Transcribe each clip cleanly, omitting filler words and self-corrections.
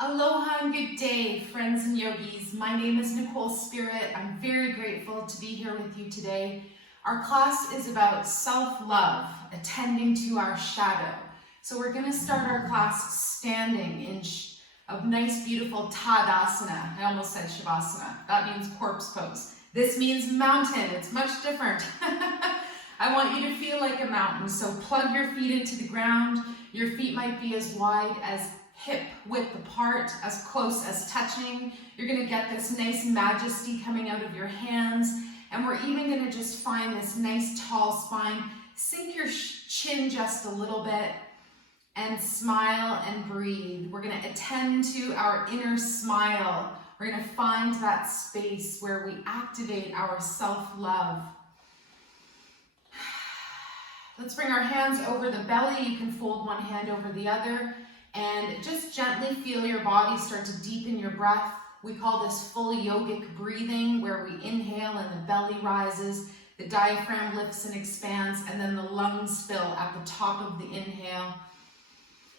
Aloha and good day, friends and yogis. My name is Nicole Spirit. I'm very grateful to be here with you today. Our class is about self-love, attending to our shadow. So we're going to start our class standing in a nice, beautiful Tadasana. I almost said Shavasana. That means corpse pose. This means mountain. It's much different. I want you to feel like a mountain. So plug your feet into the ground. Your feet might be as wide as hip width apart, as close as touching. You're going to get this nice majesty coming out of your hands. And we're even going to just find this nice tall spine. Sink your chin just a little bit and smile and breathe. We're going to attend to our inner smile. We're going to find that space where we activate our self-love. Let's bring our hands over the belly. You can fold one hand over the other and just gently feel your body start to deepen your breath. We call this full yogic breathing, where we inhale and the belly rises, the diaphragm lifts and expands, and then the lungs fill at the top of the inhale.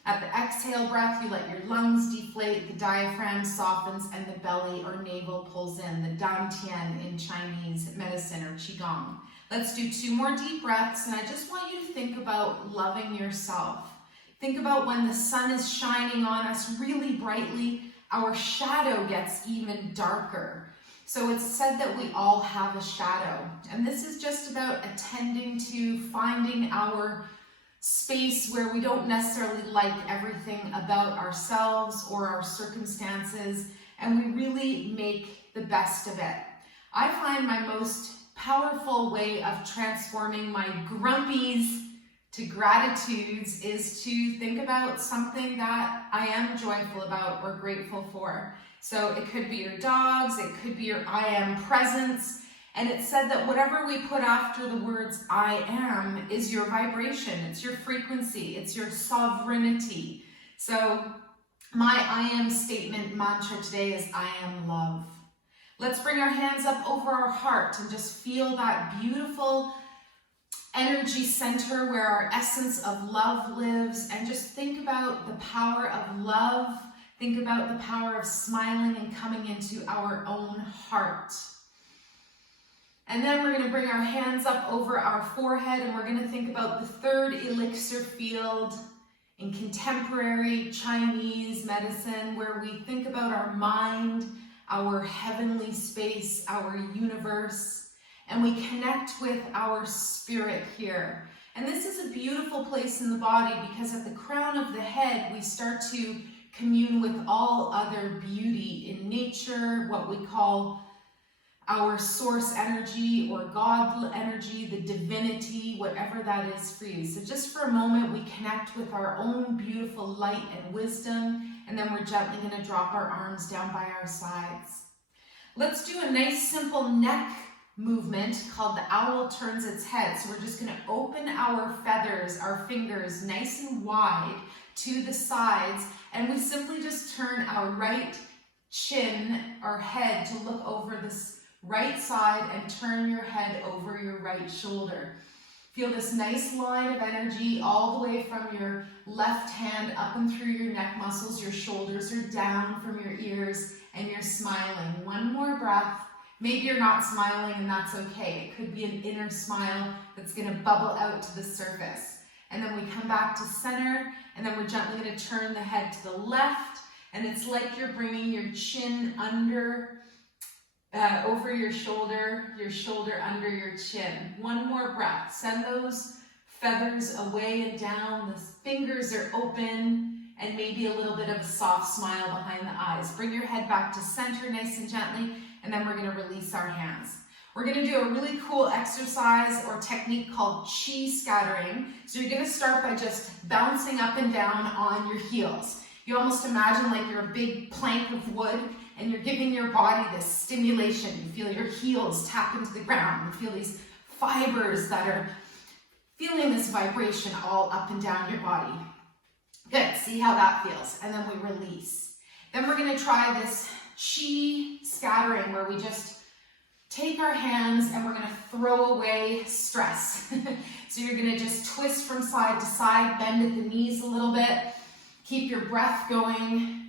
At the exhale breath, you let your lungs deflate, the diaphragm softens, and the belly or navel pulls in, the dantian in Chinese medicine or qigong. Let's do 2 more deep breaths, and I just want you to think about loving yourself. Think about when the sun is shining on us really brightly, our shadow gets even darker. So it's said that we all have a shadow. And this is just about attending to finding our space where we don't necessarily like everything about ourselves or our circumstances, and we really make the best of it. I find my most powerful way of transforming my grumpies to gratitudes is to think about something that I am joyful about or grateful for. So it could be your dogs, it could be your I am presence. And it's said that whatever we put after the words I am is your vibration, it's your frequency, it's your sovereignty. So my I am statement mantra today is I am love. Let's bring our hands up over our heart and just feel that beautiful energy center where our essence of love lives, and just think about the power of love. Think about the power of smiling and coming into our own heart. And then we're going to bring our hands up over our forehead, and we're going to think about the 3rd elixir field in contemporary Chinese medicine, where we think about our mind, our heavenly space, our universe, and we connect with our spirit here. And this is a beautiful place in the body, because at the crown of the head, we start to commune with all other beauty in nature, what we call our source energy or God energy, the divinity, whatever that is for you. So just for a moment, we connect with our own beautiful light and wisdom, and then we're gently going to drop our arms down by our sides. Let's do a nice simple neck movement called the owl turns its head. So we're just going to open our feathers, our fingers nice and wide to the sides, and we simply just turn our right chin, our head, to look over this right side and turn your head over your right shoulder. Feel this nice line of energy all the way from your left hand up and through your neck muscles. Your shoulders are down from your ears and you're smiling. One more breath. Maybe you're not smiling, and that's okay. It could be an inner smile that's going to bubble out to the surface. And then we come back to center, and then we're gently going to turn the head to the left, and it's like you're bringing your chin under, over your shoulder under your chin. One more breath. Send those feathers away and down. The fingers are open, and maybe a little bit of a soft smile behind the eyes. Bring your head back to center nice and gently, and then we're going to release our hands. We're going to do a really cool exercise or technique called chi scattering. So you're going to start by just bouncing up and down on your heels. You almost imagine like you're a big plank of wood, and you're giving your body this stimulation. You feel your heels tap into the ground. You feel these fibers that are feeling this vibration all up and down your body. Good, see how that feels. And then we release. Then we're going to try this chi scattering, where we just take our hands and we're going to throw away stress. So you're going to just twist from side to side, bend at the knees a little bit, keep your breath going,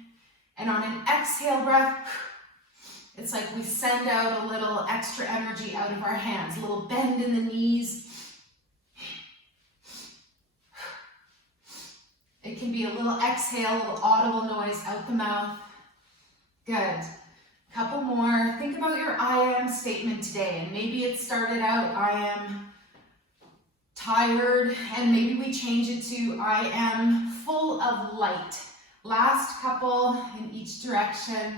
And on an exhale breath, it's like we send out a little extra energy out of our hands, a little bend in the knees. It can be a little exhale, a little audible noise out the mouth. Good. Couple more. Think about your I am statement today. And maybe it started out, I am tired, and maybe we change it to, I am full of light. Last couple in each direction.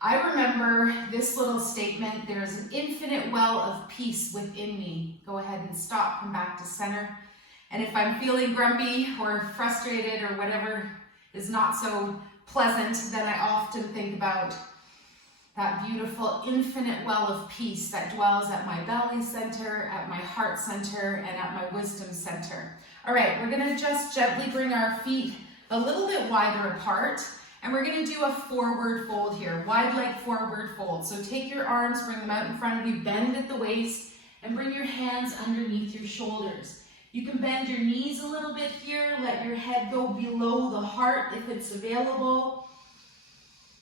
I remember this little statement, there is an infinite well of peace within me. Go ahead and stop, come back to center. And if I'm feeling grumpy or frustrated or whatever is not so pleasant, then I often think about that beautiful infinite well of peace that dwells at my belly center, at my heart center, and at my wisdom center. All right, we're gonna just gently bring our feet a little bit wider apart, and we're gonna do a forward fold here, wide leg forward fold. So take your arms, bring them out in front of you, bend at the waist, and bring your hands underneath your shoulders. You can bend your knees a little bit here, let your head go below the heart if it's available.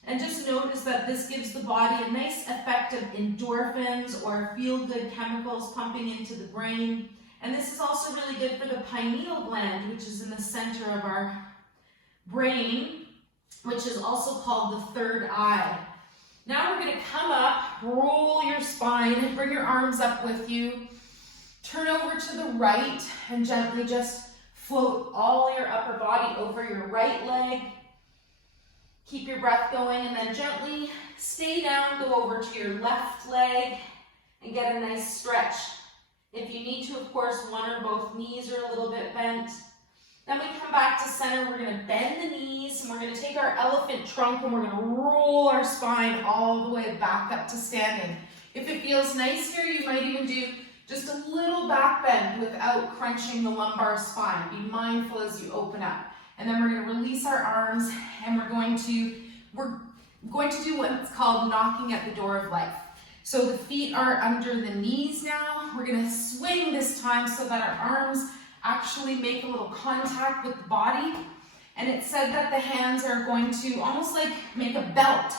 And just notice that this gives the body a nice effect of endorphins or feel-good chemicals pumping into the brain. And this is also really good for the pineal gland, which is in the center of our brain, which is also called the third eye. Now we're going to come up, roll your spine, bring your arms up with you, turn over to the right, and gently just float all your upper body over your right leg. Keep your breath going, and then gently stay down, go over to your left leg, and get a nice stretch. If you need to, of course, one or both knees are a little bit bent. Then we come back to center, we're gonna bend the knees, and we're gonna take our elephant trunk, and we're gonna roll our spine all the way back up to standing. If it feels nice here, you might even do just a little back bend without crunching the lumbar spine. Be mindful as you open up. And then we're going to release our arms, and we're going to do what's called knocking at the door of life. So the feet are under the knees now. We're going to swing this time so that our arms actually make a little contact with the body. And it said that the hands are going to almost like make a belt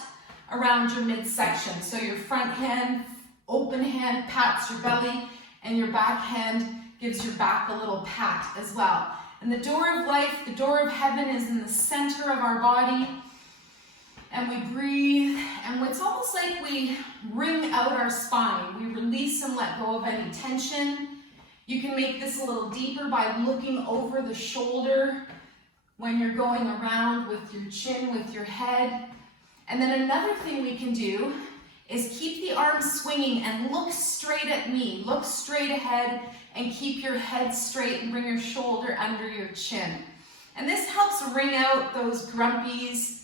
around your midsection. So your front hand, open hand pats your belly, and your back hand gives your back a little pat as well. And the door of life, the door of heaven is in the center of our body. And we breathe, and it's almost like we wring out our spine. We release and let go of any tension. You can make this a little deeper by looking over the shoulder when you're going around with your chin, with your head. And then another thing we can do is keep the arms swinging and look straight at me. Look straight ahead and keep your head straight and bring your shoulder under your chin. And this helps wring out those grumpies,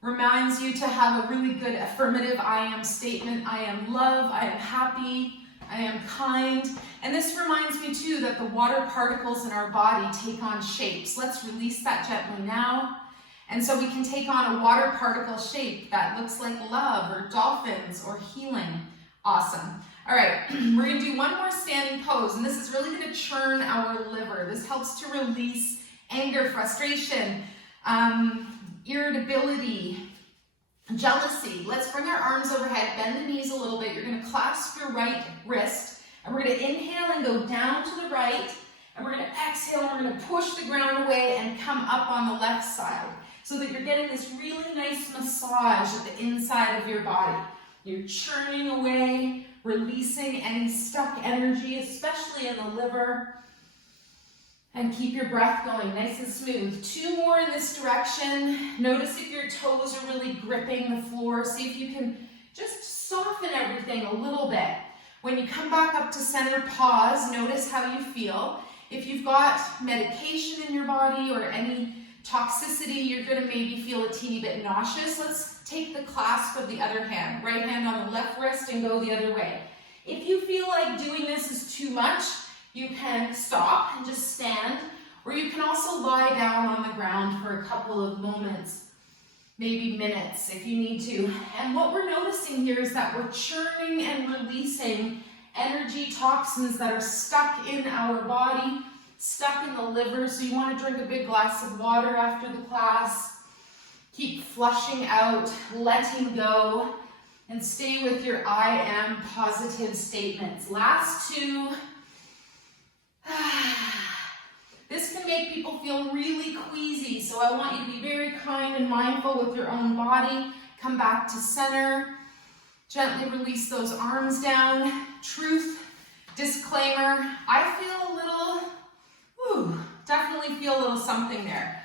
reminds you to have a really good affirmative I am statement. I am love, I am happy, I am kind. And this reminds me too that the water particles in our body take on shapes. Let's release that gently now. And so we can take on a water particle shape that looks like love or dolphins or healing. Awesome. All right, we're going to do one more standing pose, and this is really going to churn our liver. This helps to release anger, frustration, irritability, jealousy. Let's bring our arms overhead, bend the knees a little bit. You're going to clasp your right wrist, and we're going to inhale and go down to the right, and we're going to exhale, and we're going to push the ground away and come up on the left side, so that you're getting this really nice massage at the inside of your body. You're churning away, releasing any stuck energy, especially in the liver. And keep your breath going nice and smooth. Two more in this direction. Notice if your toes are really gripping the floor. See if you can just soften everything a little bit. When you come back up to center, pause. Notice how you feel. If you've got medication in your body or any toxicity, you're going to maybe feel a teeny bit nauseous. Let's take the clasp of the other hand. Right hand on the left wrist and go the other way. If you feel like doing this is too much, you can stop and just stand, or you can also lie down on the ground for a couple of moments, maybe minutes if you need to. And what we're noticing here is that we're churning and releasing energy toxins that are stuck in our body, stuck in the liver. So you want to drink a big glass of water after the class. Keep flushing out, letting go, and stay with your I am positive statements. Last two. This can make people feel really queasy, so I want you to be very kind and mindful with your own body. Come back to center. Gently release those arms down. Truth, disclaimer, I feel a little, definitely feel a little something there.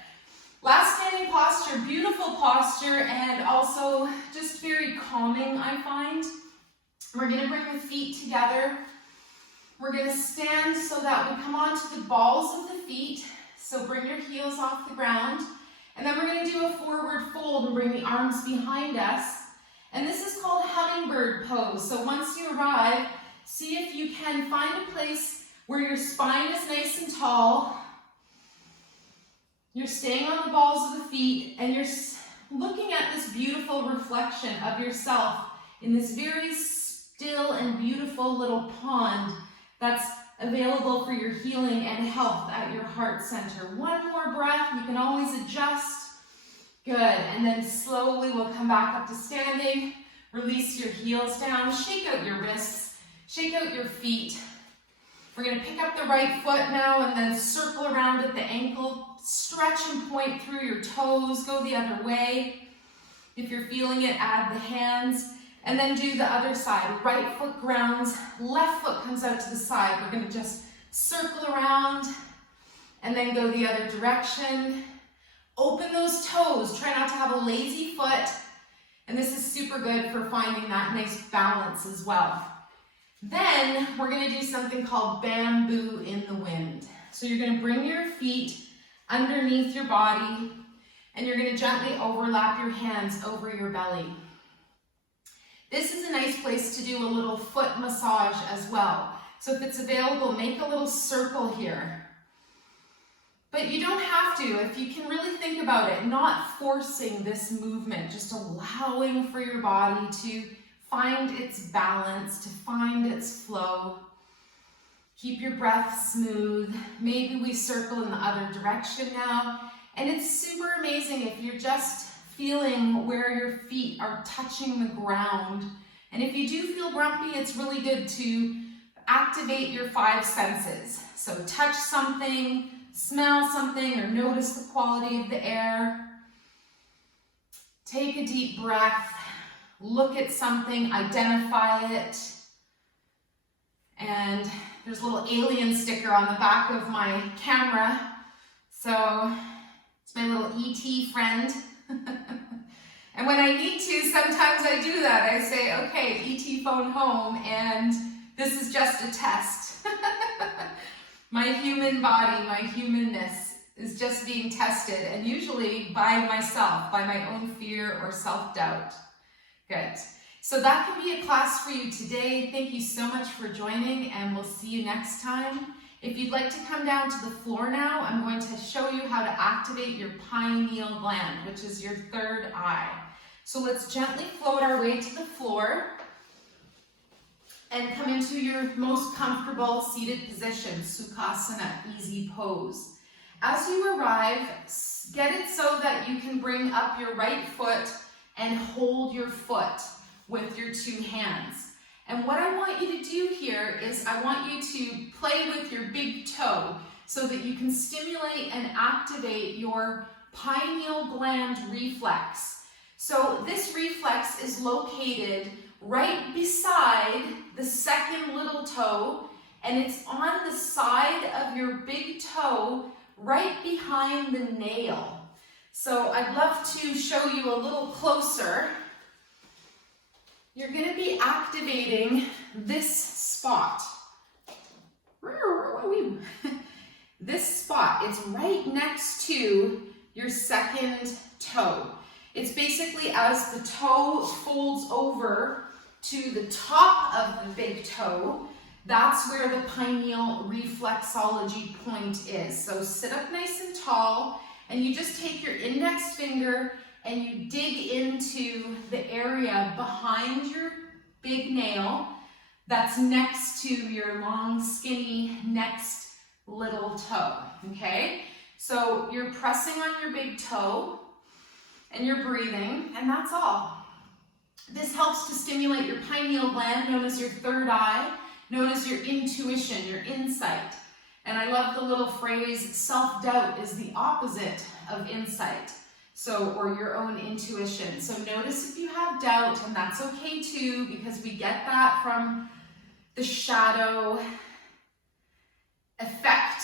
Last standing posture, beautiful posture, and also just very calming, I find. We're going to bring the feet together. We're going to stand so that we come onto the balls of the feet. So bring your heels off the ground. And then we're going to do a forward fold and bring the arms behind us. And this is called hummingbird pose. So once you arrive, see if you can find a place where your spine is nice and tall. You're staying on the balls of the feet, and you're looking at this beautiful reflection of yourself in this very still and beautiful little pond that's available for your healing and health at your heart center. One more breath. You can always adjust. Good. And then slowly we'll come back up to standing. Release your heels down. Shake out your wrists. Shake out your feet. We're going to pick up the right foot now and then circle around at the ankle. Stretch and point through your toes. Go the other way. If you're feeling it, add the hands. And then do the other side. Right foot grounds. Left foot comes out to the side. We're going to just circle around and then go the other direction. Open those toes. Try not to have a lazy foot. And this is super good for finding that nice balance as well. Then we're going to do something called bamboo in the wind. So you're going to bring your feet underneath your body, and you're going to gently overlap your hands over your belly. This is a nice place to do a little foot massage as well. So if it's available, make a little circle here. But you don't have to. If you can really think about it, not forcing this movement, just allowing for your body to find its balance, to find its flow. Keep your breath smooth. Maybe we circle in the other direction now. And it's super amazing if you're just feeling where your feet are touching the ground. And if you do feel grumpy, it's really good to activate your 5 senses. So touch something, smell something, or notice the quality of the air. Take a deep breath. Look at something, identify it. And there's a little alien sticker on the back of my camera. So it's my little ET friend. And when I need to, sometimes I do that. I say, okay, ET phone home, and this is just a test. My human body, my humanness is just being tested, and usually by myself, by my own fear or self-doubt. Good. So that can be a class for you today. Thank you so much for joining, and we'll see you next time. If you'd like to come down to the floor now, I'm going to show you how to activate your pineal gland, which is your third eye. So let's gently float our way to the floor and come into your most comfortable seated position, Sukhasana, easy pose. As you arrive, get it so that you can bring up your right foot and hold your foot with your 2 hands. And what I want you to do here is I want you to play with your big toe so that you can stimulate and activate your pineal gland reflex. So this reflex is located right beside the second little toe, and it's on the side of your big toe right behind the nail. So I'd love to show you a little closer. You're going to be activating this spot. This spot, it's right next to your second toe. It's basically as the toe folds over to the top of the big toe, that's where the pineal reflexology point is. So sit up nice and tall, and you just take your index finger and you dig into the area behind your big nail that's next to your long, skinny, next little toe, okay? So you're pressing on your big toe, and you're breathing, and that's all. This helps to stimulate your pineal gland, known as your third eye, known as your intuition, your insight. And I love the little phrase, self-doubt is the opposite of insight. So, or your own intuition. So notice if you have doubt, and that's okay too, because we get that from the shadow effect,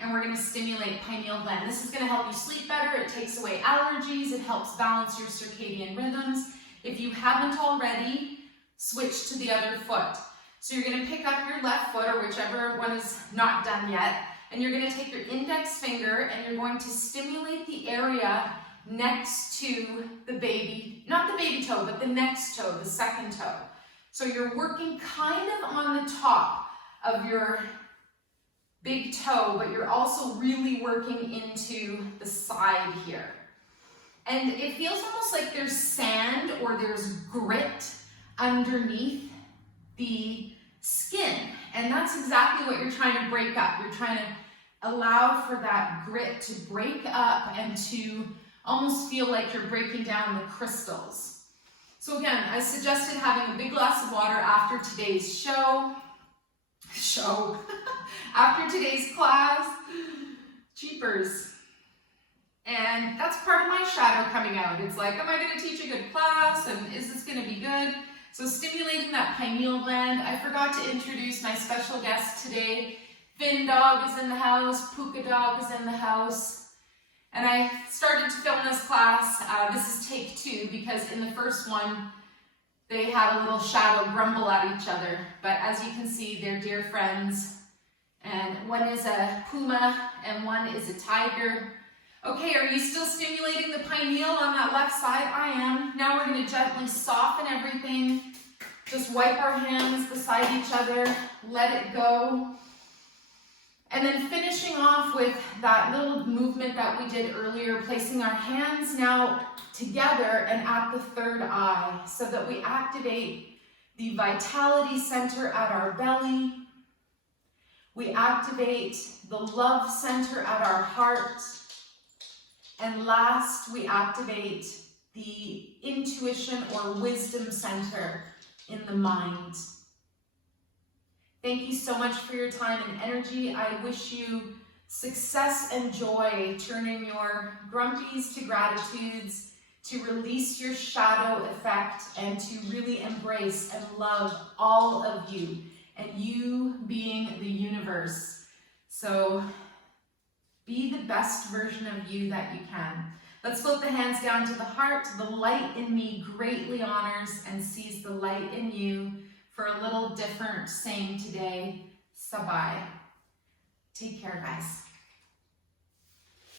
and we're going to stimulate pineal gland. This is going to help you sleep better. It takes away allergies. It helps balance your circadian rhythms. If you haven't already, switch to the other foot. So you're going to pick up your left foot, or whichever one is not done yet, and you're going to take your index finger and you're going to stimulate the area next to the baby, not the baby toe, but the next toe, the second toe. So you're working kind of on the top of your big toe, but you're also really working into the side here. And it feels almost like there's sand or there's grit underneath the skin. And that's exactly what you're trying to break up. You're trying to allow for that grit to break up and to almost feel like you're breaking down the crystals. So again, I suggested having a big glass of water after today's after today's class. Jeepers. And that's part of my shadow coming out. It's like, am I going to teach a good class? And is this going to be good? So stimulating that pineal gland. I forgot to introduce my special guest today. Finn Dog is in the house. Puka Dog is in the house. And I started to film this class. This is take 2, because in the first one, they had a little shadow grumble at each other. But as you can see, they're dear friends. And one is a puma and one is a tiger. Okay, are you still stimulating the pineal on that left side? I am. Now we're going to gently soften everything. Just wipe our hands beside each other. Let it go. And then finishing off with that little movement that we did earlier, placing our hands now together and at the third eye, so that we activate the vitality center at our belly. We activate the love center at our heart. And last, we activate the intuition or wisdom center in the mind. Thank you so much for your time and energy. I wish you success and joy, turning your grumpies to gratitudes, to release your shadow effect, and to really embrace and love all of you, and you being the universe. So be the best version of you that you can. Let's float the hands down to the heart. The light in me greatly honors and sees the light in you. For a little different saying today, Sabai. Take care, guys.